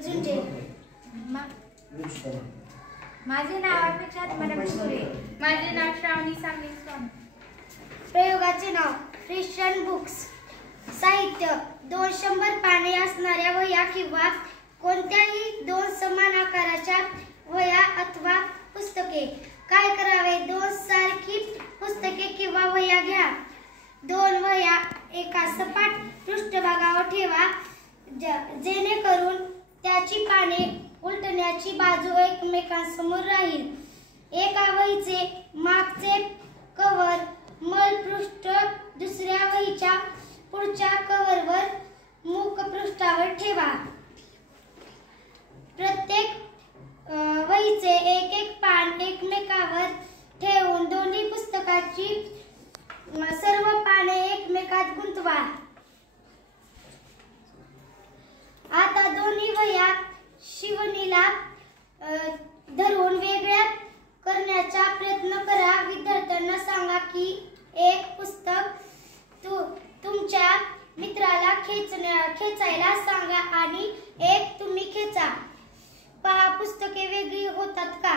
माझे नाव अपेक्षा माझे नाव श्रावणी स्वामी. प्रयोगाचे नाव ख्रिश्चन बुक्स. साहित्य 200 पाने असणाऱ्या वह्या किंवा कोणत्याही 2 समान आकाराच्या वह्या अथवा पुस्तके. काय करावे? 2 सारखी पुस्तके किंवा वह्या घ्या. 2 वह्या एका सपाट पृष्ठभागावर ठेवा जेणेकरून त्याची पाने उलटण्याची बाजू एकमेकांसमोर राहील. एका वहीचे मागचे कव्हर मलपृष्ठ दुसऱ्या वहीच्या पुढच्या कव्हरवर मुखपृष्ठावर ठेवा. प्रत्येक वहीचे एक पान एकमेकावर ठेवून दोन्ही पुस्तकाची सर्व पाने एकमेकात गुंतवा. आता दोन्ही वह्या शिवणीला धरून वेगळ्या करण्याचा प्रयत्न करा. विद्यार्थ्यांना सांगा की एक पुस्तक तुमच्या मित्राला खेचायला सांगा आणि एक तुम्ही खेचा. पहा पुस्तके वेगळी होतात का?